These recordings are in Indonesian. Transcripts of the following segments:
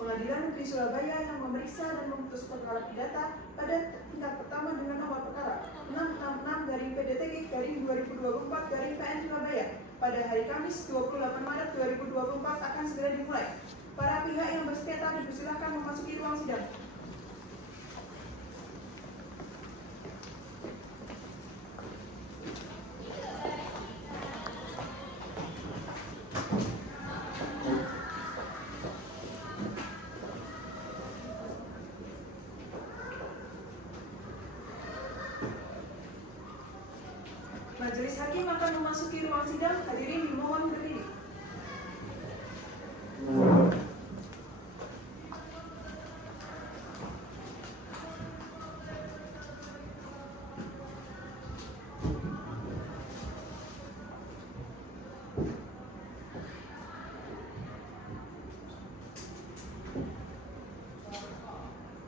Pengadilan Negeri Surabaya yang memeriksa dan memutus perkara pidata pada tingkat pertama dengan nomor perkara 666-PDTG-2024-PN Surabaya pada hari Kamis 28 Maret 2024 akan segera dimulai. Para pihak yang bersengketa dipersilakan memasuki ruang sidang. Majelis Hakim akan memasuki ruang sidang. Hadirin dimohon berdiri.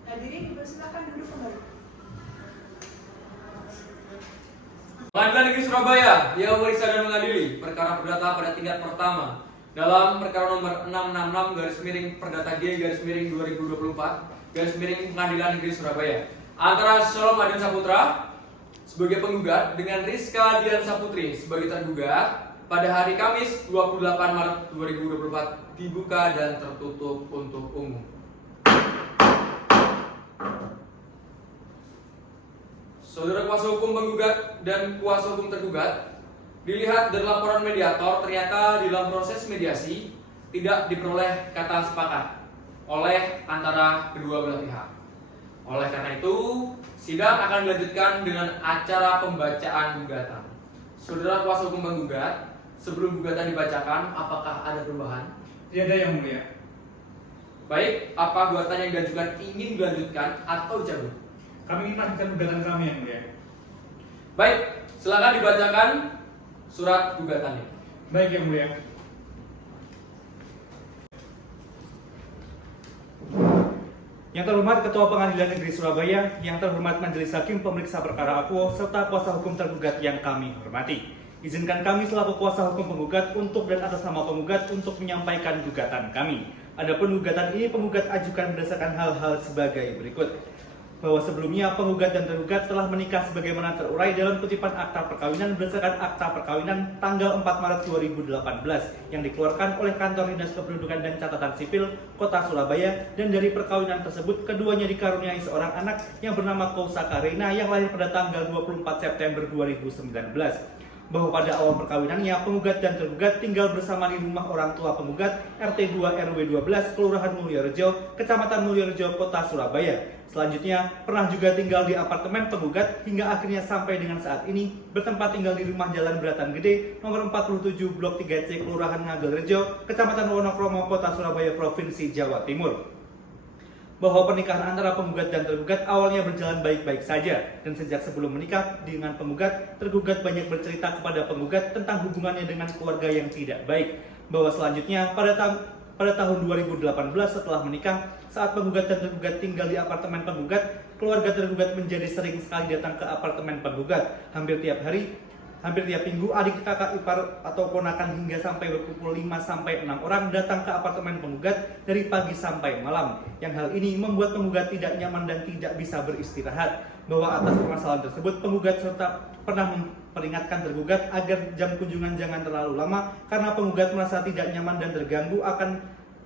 Hadirin dipersilakan duduk kembali. Pengadilan Negeri Surabaya yang memeriksa dan mengadili perkara perdata pada tingkat pertama dalam perkara nomor 666-2024 Pengadilan Negeri Surabaya antara Shalom Adian Saputra sebagai penggugat dengan Rizka Dian Saputri sebagai tergugat pada hari Kamis 28 Maret 2024 dibuka dan tertutup untuk umum. Saudara kuasa hukum penggugat dan kuasa hukum tergugat, dilihat dari laporan mediator ternyata di dalam proses mediasi tidak diperoleh kata sepakat oleh antara kedua belah pihak. Oleh karena itu, sidang akan dilanjutkan dengan acara pembacaan gugatan. Saudara kuasa hukum penggugat, sebelum gugatan dibacakan, apakah ada perubahan? Tidak ada, Yang Mulia. Baik, apa gugatan yang diajukan ingin dilanjutkan atau dicabut? Kami ingin melanjutkan gugatan kami, Yang Mulia. Baik, silakan dibacakan surat gugatannya. Baik, Yang Mulia. Yang terhormat Ketua Pengadilan Negeri Surabaya, yang terhormat Majelis Hakim Pemeriksa Perkara Akuo, serta kuasa hukum tergugat yang kami hormati. Izinkan kami selaku kuasa hukum penggugat untuk dan atas nama penggugat untuk menyampaikan gugatan kami. Adapun gugatan ini penggugat ajukan berdasarkan hal-hal sebagai berikut. Bahwa sebelumnya penggugat dan tergugat telah menikah sebagaimana terurai dalam kutipan akta perkawinan berdasarkan akta perkawinan tanggal 4 Maret 2018 yang dikeluarkan oleh Kantor Dinas Kependudukan dan Catatan Sipil Kota Surabaya, dan dari perkawinan tersebut keduanya dikaruniai seorang anak yang bernama Kousaka Reina yang lahir pada tanggal 24 September 2019. Bahwa pada awal perkawinannya penggugat dan tergugat tinggal bersama di rumah orang tua penggugat RT 2 RW 12 Kelurahan Mulyorejo, Kecamatan Mulyorejo, Kota Surabaya. Selanjutnya pernah juga tinggal di apartemen penggugat hingga akhirnya sampai dengan saat ini bertempat tinggal di rumah Jalan Beratan Gede nomor 47 Blok 3C Kelurahan Ngagelrejo, Kecamatan Wonokromo, Kota Surabaya, Provinsi Jawa Timur. Bahwa pernikahan antara penggugat dan tergugat awalnya berjalan baik-baik saja, dan sejak sebelum menikah dengan penggugat, tergugat banyak bercerita kepada penggugat tentang hubungannya dengan keluarga yang tidak baik. Bahwa selanjutnya pada tahun 2018 setelah menikah, saat penggugat dan tergugat tinggal di apartemen penggugat, keluarga tergugat menjadi sering sekali datang ke apartemen penggugat. Hampir tiap minggu adik kakak ipar atau ponakan hingga sampai berkumpul 5-6 orang datang ke apartemen penggugat dari pagi sampai malam. Yang hal ini membuat penggugat tidak nyaman dan tidak bisa beristirahat. Bahwa atas permasalahan tersebut penggugat serta pernah memperingatkan tergugat agar jam kunjungan jangan terlalu lama karena penggugat merasa tidak nyaman dan terganggu akan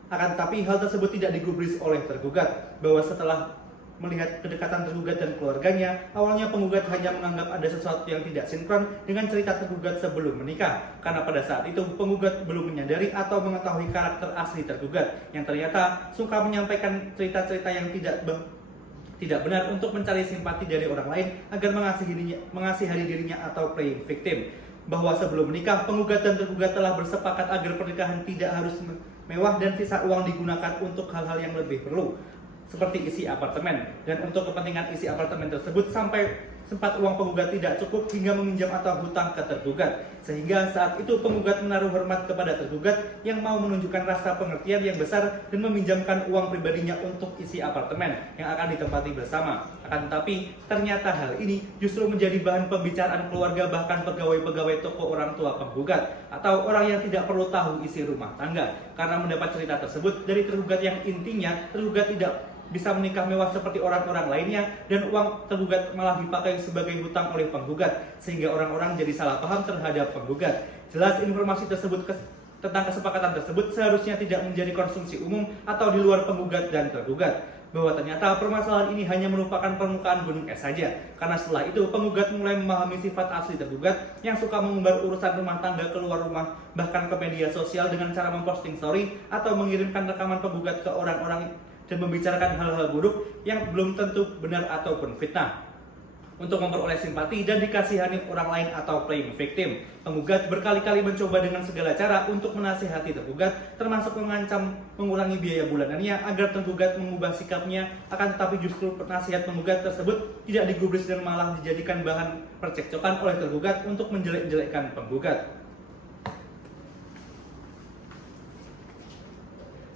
tapi hal tersebut tidak digubris oleh tergugat. Bahwa setelah melihat kedekatan tergugat dan keluarganya, awalnya penggugat hanya menganggap ada sesuatu yang tidak sinkron dengan cerita tergugat sebelum menikah, karena pada saat itu penggugat belum menyadari atau mengetahui karakter asli tergugat yang ternyata suka menyampaikan cerita-cerita yang tidak benar untuk mencari simpati dari orang lain agar mengasihani dirinya atau playing victim. Bahwa sebelum menikah penggugat dan tergugat telah bersepakat agar pernikahan tidak harus mewah dan sisa uang digunakan untuk hal-hal yang lebih perlu, seperti isi apartemen, dan untuk kepentingan isi apartemen tersebut sampai sempat uang penggugat tidak cukup hingga meminjam atau hutang ke tergugat. Sehingga saat itu penggugat menaruh hormat kepada tergugat yang mau menunjukkan rasa pengertian yang besar dan meminjamkan uang pribadinya untuk isi apartemen yang akan ditempati bersama. Akan tetapi, ternyata hal ini justru menjadi bahan pembicaraan keluarga bahkan pegawai-pegawai toko orang tua penggugat atau orang yang tidak perlu tahu isi rumah tangga. Karena mendapat cerita tersebut dari tergugat yang intinya tergugat tidak bisa menikah mewah seperti orang-orang lainnya dan uang tergugat malah dipakai sebagai hutang oleh penggugat sehingga orang-orang jadi salah paham terhadap penggugat. Jelas informasi tersebut tentang kesepakatan tersebut seharusnya tidak menjadi konsumsi umum atau di luar penggugat dan tergugat. Bahwa ternyata permasalahan ini hanya merupakan permukaan gunung es saja. Karena setelah itu penggugat mulai memahami sifat asli tergugat yang suka mengumbar urusan rumah tangga keluar rumah bahkan ke media sosial dengan cara memposting story atau mengirimkan rekaman penggugat ke orang-orang dan membicarakan hal-hal buruk yang belum tentu benar ataupun fitnah untuk memperoleh simpati dan dikasihani orang lain atau playing victim. Penggugat berkali-kali mencoba dengan segala cara untuk menasihati tergugat, termasuk mengancam mengurangi biaya bulanannya agar tergugat mengubah sikapnya. Akan tetapi justru nasihat penggugat tersebut tidak digubris dan malah dijadikan bahan percekcokan oleh tergugat untuk menjelek-jelekkan penggugat.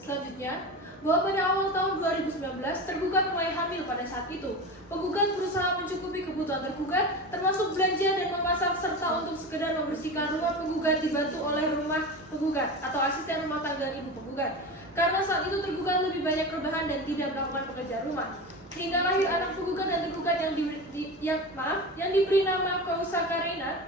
Selanjutnya, bahwa pada awal tahun 2019 tergugat mulai hamil pada saat itu. Penggugat berusaha mencukupi kebutuhan tergugat, termasuk belanja dan memasak serta untuk sekedar membersihkan rumah penggugat dibantu oleh rumah penggugat atau asisten rumah tangga ibu penggugat. Karena saat itu tergugat lebih banyak rebahan dan tidak melakukan pekerjaan rumah. Hingga lahir anak penggugat dan tergugat yang diberi nama Kausa Karina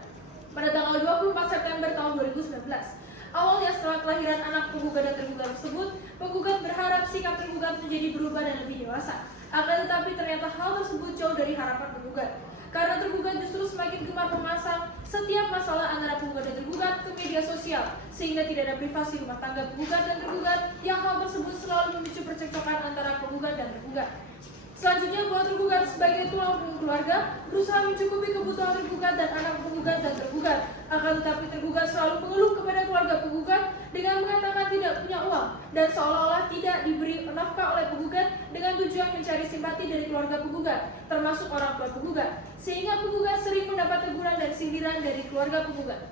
pada tanggal 24 September tahun 2019. Awalnya setelah kelahiran anak penggugat dan tergugat tersebut, penggugat berharap sikap tergugat menjadi berubah dan lebih dewasa. Akan tetapi ternyata hal tersebut jauh dari harapan penggugat. Karena tergugat justru semakin gemar memasang setiap masalah antara penggugat dan tergugat ke media sosial, sehingga tidak ada privasi rumah tangga penggugat dan tergugat, yang hal tersebut selalu memicu percekcokan antara penggugat dan tergugat. Selanjutnya, bahwa tergugat sebagai tulang punggung keluarga berusaha mencukupi kebutuhan tergugat dan anak penggugat dan tergugat. Akan tetapi tergugat selalu mengeluh kepada keluarga penggugat dengan mengatakan tidak punya uang dan seolah-olah tidak diberi nafkah oleh penggugat dengan tujuan mencari simpati dari keluarga penggugat, termasuk orang tua penggugat, sehingga penggugat sering mendapat teguran dan sindiran dari keluarga penggugat.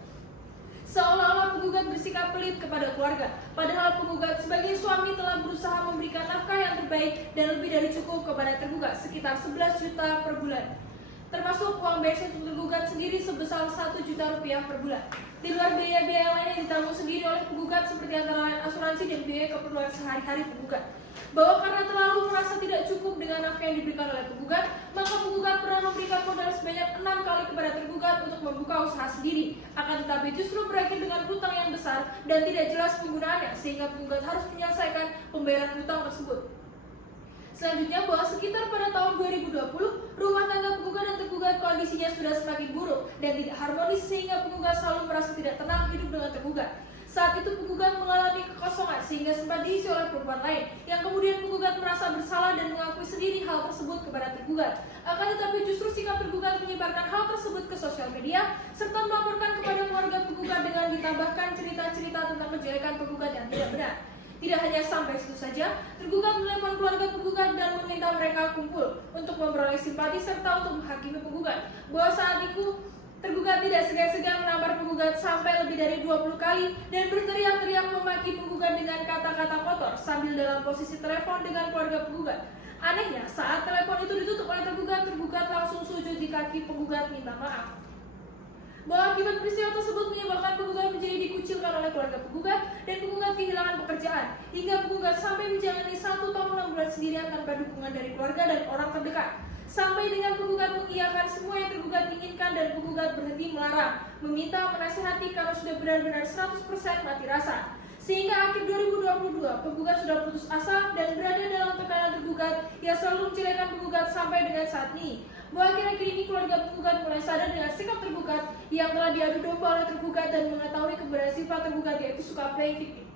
Seolah-olah penggugat bersikap pelit kepada keluarga, padahal penggugat sebagai suami telah berusaha memberikan nafkah yang terbaik dan lebih dari cukup kepada tergugat, sekitar 11 juta per bulan. Termasuk uang bensin untuk tergugat sendiri sebesar 1 juta rupiah per bulan. Di luar biaya-biaya lain yang ditanggung sendiri oleh penggugat seperti antara lain asuransi dan biaya keperluan sehari-hari penggugat. Bahwa karena terlalu merasa tidak cukup dengan nafkah yang diberikan oleh penggugat, maka penggugat pernah memberikan modal sebanyak 6 kali kepada tergugat untuk membuka usaha sendiri. Akan tetapi justru berakhir dengan hutang yang besar dan tidak jelas penggunaannya, sehingga penggugat harus menyelesaikan pembayaran hutang tersebut. Selanjutnya, bahwa sekitar pada tahun 2020, rumah tangga penggugat dan tergugat kondisinya sudah semakin buruk dan tidak harmonis, sehingga penggugat selalu merasa tidak tenang hidup dengan tergugat. Saat itu penggugat mengalami kekosongan sehingga sempat diisi oleh perempuan lain, yang kemudian penggugat merasa bersalah dan mengakui sendiri hal tersebut kepada tergugat. Akan tetapi justru sikap tergugat menyebarkan hal tersebut ke sosial media serta melaporkan kepada keluarga penggugat dengan ditambahkan cerita-cerita tentang kejelekan penggugat yang tidak benar. Tidak hanya sampai situ saja, tergugat menelepon keluarga penggugat dan meminta mereka kumpul untuk memperoleh simpati serta untuk menghakimi penggugat. Bahwa saat itu tergugat tidak segan-segan menampar penggugat sampai lebih dari 20 kali dan berteriak-teriak memaki penggugat dengan kata-kata kotor sambil dalam posisi telepon dengan keluarga penggugat. Anehnya, saat telepon itu ditutup oleh tergugat langsung sujud di kaki penggugat minta maaf. Bahwa akibat peristiwa tersebut menyebabkan penggugat menjadi dikucilkan oleh keluarga penggugat dan penggugat kehilangan pekerjaan, hingga penggugat sampai menjalani 1 tahun 6 bulan sendirian tanpa dukungan dari keluarga dan orang terdekat. Sampai dengan penggugat mengiyakan semua yang tergugat inginkan dan penggugat berhenti melarang, meminta, menasihati karena sudah benar-benar 100% mati rasa. Sehingga akhir 2022, penggugat sudah putus asa dan berada dalam tekanan tergugat yang selalu menjelekan penggugat sampai dengan saat ini. Bahwa akhir-akhir ini keluarga penggugat mulai sadar dengan sikap tergugat yang telah diadu domba oleh tergugat dan mengetahui keberadaan sifat tergugat yaitu suka playing victim,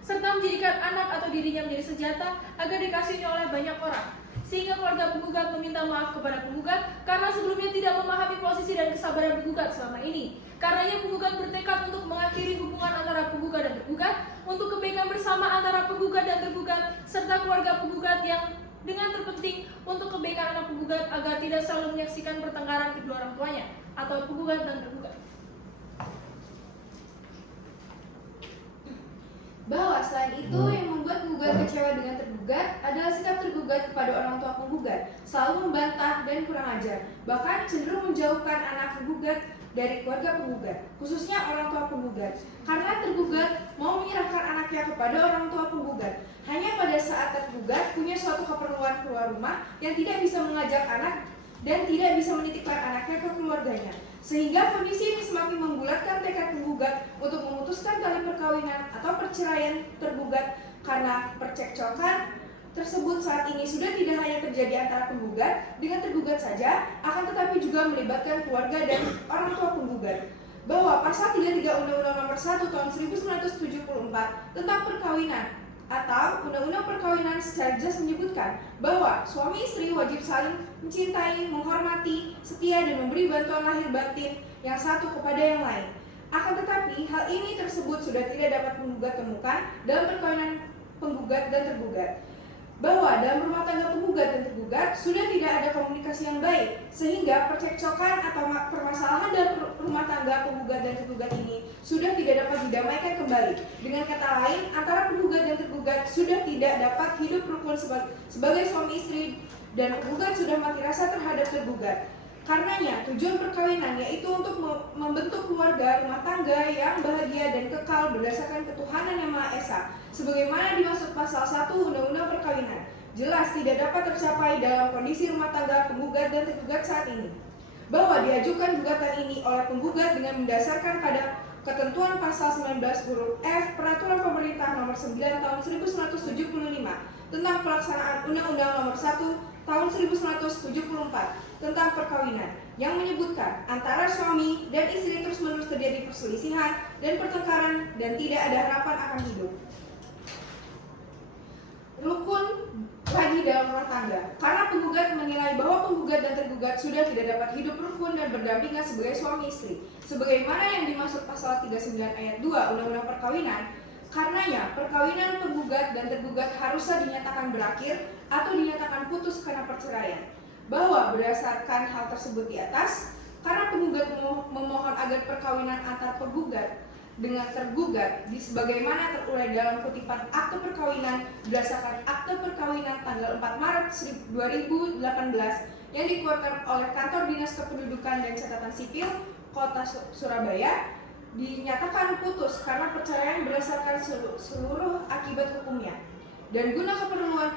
serta menjadikan anak atau dirinya menjadi senjata agar dikasihi oleh banyak orang. Sehingga keluarga penggugat meminta maaf kepada penggugat karena sebelumnya tidak memahami posisi dan kesabaran penggugat selama ini. Karenanya penggugat bertekad untuk mengakhiri hubungan antara penggugat dan tergugat untuk kebaikan bersama antara penggugat dan tergugat serta keluarga penggugat yang dengan terpenting untuk kebaikan anak penggugat agar tidak selalu menyaksikan pertengkaran kedua orang tuanya atau penggugat dan tergugat. Bahwa selain itu yang membuat penggugat kecewa dengan tergugat adalah sikap tergugat kepada orang tua penggugat, selalu membantah dan kurang ajar, bahkan cenderung menjauhkan anak penggugat dari keluarga penggugat, khususnya orang tua penggugat, karena tergugat mau menyerahkan anaknya kepada orang tua penggugat hanya pada saat tergugat punya suatu keperluan keluar rumah yang tidak bisa mengajak anak dan tidak bisa menitipkan anaknya ke keluarganya. Sehingga kondisi ini semakin membulatkan tekad penggugat untuk memutuskan tali perkawinan atau perceraian tergugat karena percekcokan tersebut saat ini sudah tidak hanya terjadi antara penggugat dengan tergugat saja, akan tetapi juga melibatkan keluarga dan orang tua penggugat. Bahwa pasal 33 Undang-Undang Nomor 1 Tahun 1974 tentang perkawinan atau Undang-Undang Perkawinan secara jelas menyebutkan bahwa suami istri wajib saling mencintai, menghormati, setia, dan memberi bantuan lahir batin yang satu kepada yang lain. Akan tetapi, hal ini tersebut sudah tidak dapat penggugat temukan dalam perkawinan penggugat dan tergugat. Bahwa dalam rumah tangga penggugat dan tergugat sudah tidak ada komunikasi yang baik, sehingga percekcokan atau permasalahan dalam rumah tangga penggugat dan tergugat ini sudah tidak dapat didamaikan kembali. Dengan kata lain, antara penggugat dan tergugat sudah tidak dapat hidup rukun sebagai suami istri dan penggugat sudah mati rasa terhadap tergugat. Karenanya, tujuan perkawinan yaitu untuk membentuk keluarga rumah tangga yang bahagia dan kekal berdasarkan ketuhanan yang Maha Esa, sebagaimana dimaksud pasal 1 Undang-Undang Perkawinan. Jelas tidak dapat tercapai dalam kondisi rumah tangga penggugat dan tergugat saat ini. Bahwa diajukan gugatan ini oleh penggugat dengan mendasarkan pada ketentuan pasal 19 huruf F Peraturan Pemerintah Nomor 9 Tahun 1975 tentang pelaksanaan Undang-Undang Nomor 1 Tahun 1974 tentang perkawinan yang menyebutkan antara suami dan istri terus-menerus terjadi perselisihan dan pertengkaran dan tidak ada harapan akan hidup rukun lagi dalam rumah tangga, karena penggugat menilai bahwa penggugat dan tergugat sudah tidak dapat hidup rukun dan berdampingan sebagai suami istri, sebagaimana yang dimaksud pasal 39 ayat 2 Undang-Undang Perkawinan. Karenanya, perkawinan penggugat dan tergugat harusnya dinyatakan berakhir atau dinyatakan putus karena perceraian. Bahwa berdasarkan hal tersebut di atas, karena penggugat memohon agar perkawinan antar penggugat dengan tergugat sebagaimana terurai dalam kutipan akte perkawinan berdasarkan akte perkawinan tanggal 4 Maret 2018 yang dikeluarkan oleh Kantor Dinas Kependudukan dan Catatan Sipil Kota Surabaya, dinyatakan putus karena perceraian berdasarkan seluruh akibat hukumnya. Dan guna keperluan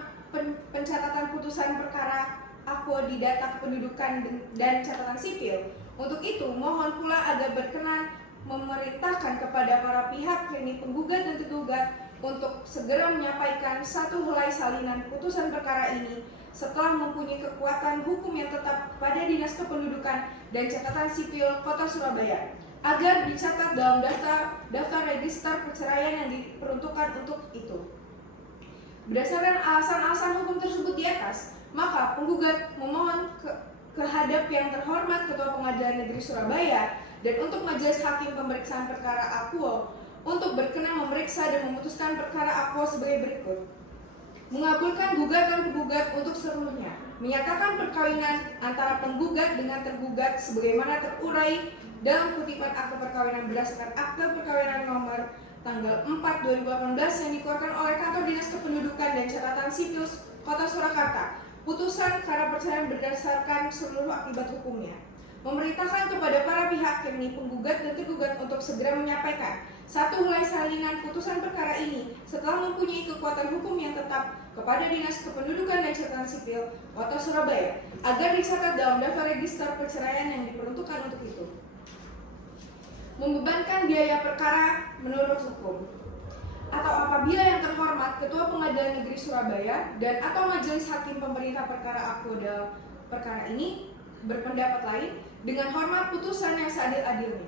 pencatatan putusan perkara akwo di data kependudukan dan catatan sipil, untuk itu mohon pula agar berkenan memerintahkan kepada para pihak yakni penggugat dan tergugat untuk segera menyampaikan satu helai salinan putusan perkara ini setelah mempunyai kekuatan hukum yang tetap kepada Dinas Kependudukan dan Catatan Sipil Kota Surabaya agar dicatat dalam daftar register perceraian yang diperuntukkan untuk itu. Berdasarkan alasan-alasan hukum tersebut di atas, maka penggugat memohon kehadap yang terhormat Ketua Pengadilan Negeri Surabaya dan untuk Majelis Hakim Pemeriksaan Perkara Akwo untuk berkenan memeriksa dan memutuskan perkara Akwo sebagai berikut. Mengabulkan gugatan penggugat untuk seluruhnya, menyatakan perkawinan antara penggugat dengan tergugat sebagaimana terurai dalam kutipan akte perkawinan berdasarkan akte perkawinan nomor tanggal 4 2018 yang dikeluarkan oleh Kantor Dinas Kependudukan dan Catatan Sipil Kota Surakarta. Putusan karena perceraian berdasarkan seluruh akibat hukumnya. Memerintahkan kepada para pihak yakni penggugat dan tergugat untuk segera menyampaikan satu helai salinan putusan perkara ini setelah mempunyai kekuatan hukum yang tetap kepada Dinas Kependudukan dan Catatan Sipil Kota Surabaya agar dicatat dalam daftar register perceraian yang diperuntukkan untuk itu. Membebankan biaya perkara menurut hukum, atau apabila yang terhormat Ketua Pengadilan Negeri Surabaya dan atau Majelis Hakim Pemerintah Perkara Akwo dalam perkara ini berpendapat lain, dengan hormat putusan yang seadil-adilnya.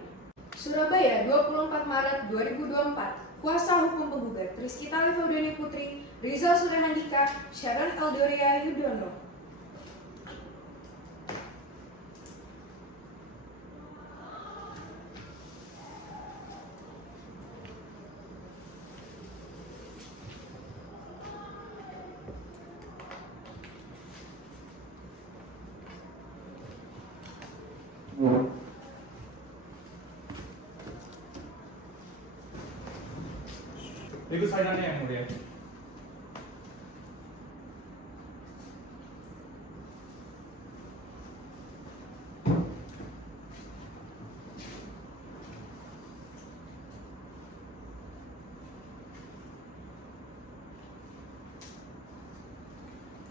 Surabaya, 24 Maret 2024. Kuasa hukum penggugat Rizky Talifaudani Putri, Rizal Surahandika, Sharon Eldoria Yudono. Berikut salinannya yang mulia.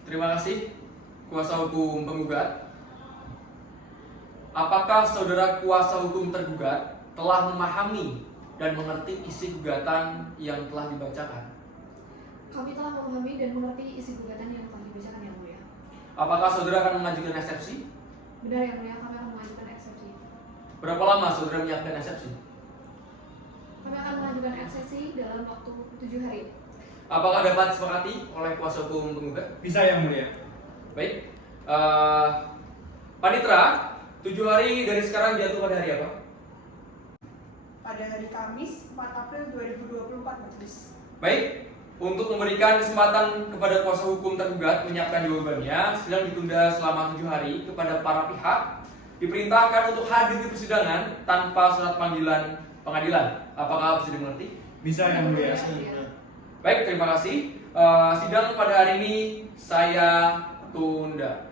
Terima kasih, kuasa hukum penggugat. Apakah saudara kuasa hukum tergugat telah memahami dan mengerti isi gugatan yang telah dibacakan? Kami telah memahami dan mengerti isi gugatan yang telah dibacakan yang mulia. Apakah saudara akan mengajukan eksepsi? Benar yang mulia, kami akan mengajukan eksepsi. Berapa lama saudara menyiapkan eksepsi? Kami akan mengajukan eksepsi dalam waktu 7 hari. Apakah dapat disepakati oleh kuasa hukum penggugat? Bisa yang mulia. Baik, Panitra, 7 hari dari sekarang jatuh pada hari apa? Pada hari Kamis 4 April 2024 majelis. Baik, untuk memberikan kesempatan kepada kuasa hukum tergugat menyiapkan jawabannya, sidang ditunda selama 7 hari kepada para pihak diperintahkan untuk hadir di persidangan tanpa surat panggilan pengadilan. Apakah bisa dimengerti? Bisa yang mulia. Baik, terima kasih. Sidang pada hari ini saya tunda.